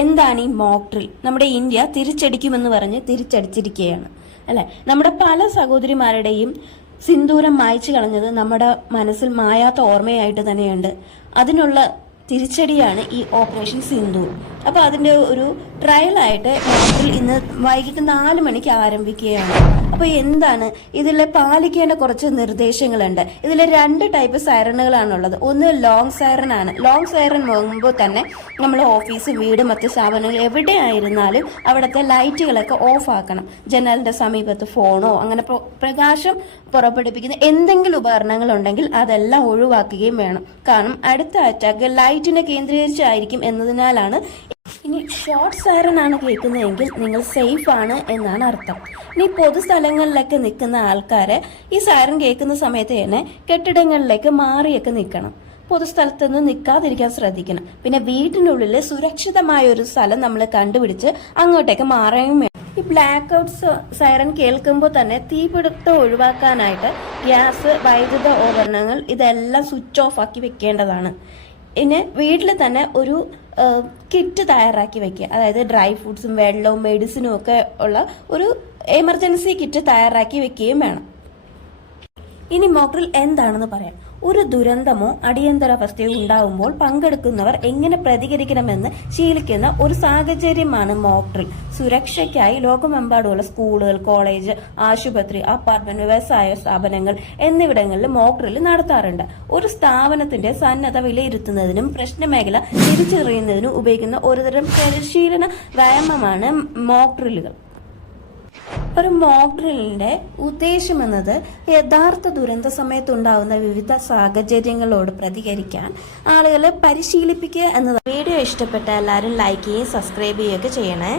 എന്താണ് ഈ mock drill? നമ്മുടെ ഇന്ത്യ തിരിച്ചടിക്കുമെന്ന് പറഞ്ഞ് തിരിച്ചടിച്ചിരിക്കുകയാണ് അല്ലെ. നമ്മുടെ പല സഹോദരിമാരുടെയും സിന്ദൂരം മായ്ച്ചു കളഞ്ഞത് നമ്മുടെ മനസ്സിൽ മായാത്ത ഓർമ്മയായിട്ട് തന്നെയുണ്ട്. അതിനുള്ള തിരിച്ചടിയാണ് ഈ ഓപ്പറേഷൻ സിന്ദൂർ. അപ്പൊ അതിന്റെ ഒരു ട്രയലായിട്ട് ഇന്ന് വൈകിട്ട് 4 മണിക്ക് ആരംഭിക്കുകയാണ്. അപ്പൊ എന്താണ് ഇതിൽ പാലിക്കേണ്ട കുറച്ച് നിർദ്ദേശങ്ങളുണ്ട്. ഇതിൽ 2 ടൈപ്പ് സൈറണുകളാണുള്ളത്. ഒന്ന് ലോങ് സൈറൺ ആണ്. ലോങ് സൈറൺ മുമ്പ് തന്നെ നമ്മൾ ഓഫീസ്, വീട്, മറ്റ് സ്ഥാപനങ്ങൾ എവിടെയായിരുന്നാലും അവിടുത്തെ ലൈറ്റുകളൊക്കെ ഓഫ് ആക്കണം. ജനലിന്റെ സമീപത്ത് ഫോണോ അങ്ങനെ പ്രകാശം പുറപ്പെടുപ്പിക്കുന്ന എന്തെങ്കിലും ഉപകരണങ്ങൾ ഉണ്ടെങ്കിൽ അതെല്ലാം ഒഴിവാക്കുകയും വേണം. കാരണം അടുത്ത അറ്റാക്ക് ലൈറ്റിനെ കേന്ദ്രീകരിച്ചായിരിക്കും എന്നതിനാലാണ്. ഇനി ഷോർട്ട് സൈറൺ ആണ് കേൾക്കുന്നതെങ്കിൽ നിങ്ങൾ സേഫ് ആണ് എന്നാണ് അർത്ഥം. ഇനി പൊതുസ്ഥലങ്ങളിലൊക്കെ നിൽക്കുന്ന ആൾക്കാരെ ഈ സൈറൺ കേൾക്കുന്ന സമയത്ത് തന്നെ കെട്ടിടങ്ങളിലേക്ക് മാറിയൊക്കെ നിൽക്കണം. പൊതുസ്ഥലത്തൊന്നും നിൽക്കാതിരിക്കാൻ ശ്രദ്ധിക്കണം. പിന്നെ വീട്ടിനുള്ളിൽ സുരക്ഷിതമായ ഒരു സ്ഥലം നമ്മൾ കണ്ടുപിടിച്ച് അങ്ങോട്ടേക്ക് മാറുകയും വേണം. ഈ ബ്ലാക്ക് ഔട്ട് സൈറൺ കേൾക്കുമ്പോൾ തന്നെ തീപിടുത്തം ഒഴിവാക്കാനായിട്ട് ഗ്യാസ്, വൈദ്യുത ഉപകരണങ്ങൾ ഇതെല്ലാം സ്വിച്ച് ഓഫ് ആക്കി വെക്കേണ്ടതാണ്. ഇനി വീട്ടിൽ തന്നെ ഒരു കിറ്റ് തയ്യാറാക്കി വെക്കുക. അതായത് ഡ്രൈ ഫ്രൂട്ട്സും വെള്ളവും മെഡിസിനും ഒക്കെ ഉള്ള ഒരു എമർജൻസി കിറ്റ് തയ്യാറാക്കി വെക്കുകയും വേണം. ഇനി മോക്ക് ഡ്രിൽ എന്താണെന്ന് പറയാം. ഒരു ദുരന്തമോ അടിയന്തരാവസ്ഥയോ ഉണ്ടാവുമ്പോൾ പങ്കെടുക്കുന്നവർ എങ്ങനെ പ്രതികരിക്കണമെന്ന് ശീലിക്കുന്ന ഒരു സാഹചര്യമാണ് മോക്ക് ഡ്രിൽ. സുരക്ഷയ്ക്കായി ലോകമെമ്പാടുമുള്ള സ്കൂളുകൾ, കോളേജ്, ആശുപത്രി, അപ്പാർട്ട്മെന്റ്, വ്യവസായ സ്ഥാപനങ്ങൾ എന്നിവിടങ്ങളിൽ മോക്ക് ഡ്രിൽ നടത്താറുണ്ട്. ഒരു സ്ഥാപനത്തിന്റെ സന്നദ്ധ വിലയിരുത്തുന്നതിനും പ്രശ്നമേഖല തിരിച്ചറിയുന്നതിനും ഉപയോഗിക്കുന്ന ഒരുതരം പരിശീലന വ്യായാമമാണ് മോക്ക് ഡ്രില്ലുകൾ. ഒരു മോക്ക് ഡ്രില്ലിന്റെ ഉദ്ദേശം എന്നത് യഥാർത്ഥ ദുരന്ത സമയത്തുണ്ടാവുന്ന വിവിധ സാഹചര്യങ്ങളോട് പ്രതികരിക്കാൻ ആളുകളെ പരിശീലിപ്പിക്കുക എന്നതാണ്. വീഡിയോ ഇഷ്ടപ്പെട്ട എല്ലാവരും ലൈക്ക് ചെയ്യുകയും സബ്സ്ക്രൈബ് ചെയ്യുകയൊക്കെ ചെയ്യണേ.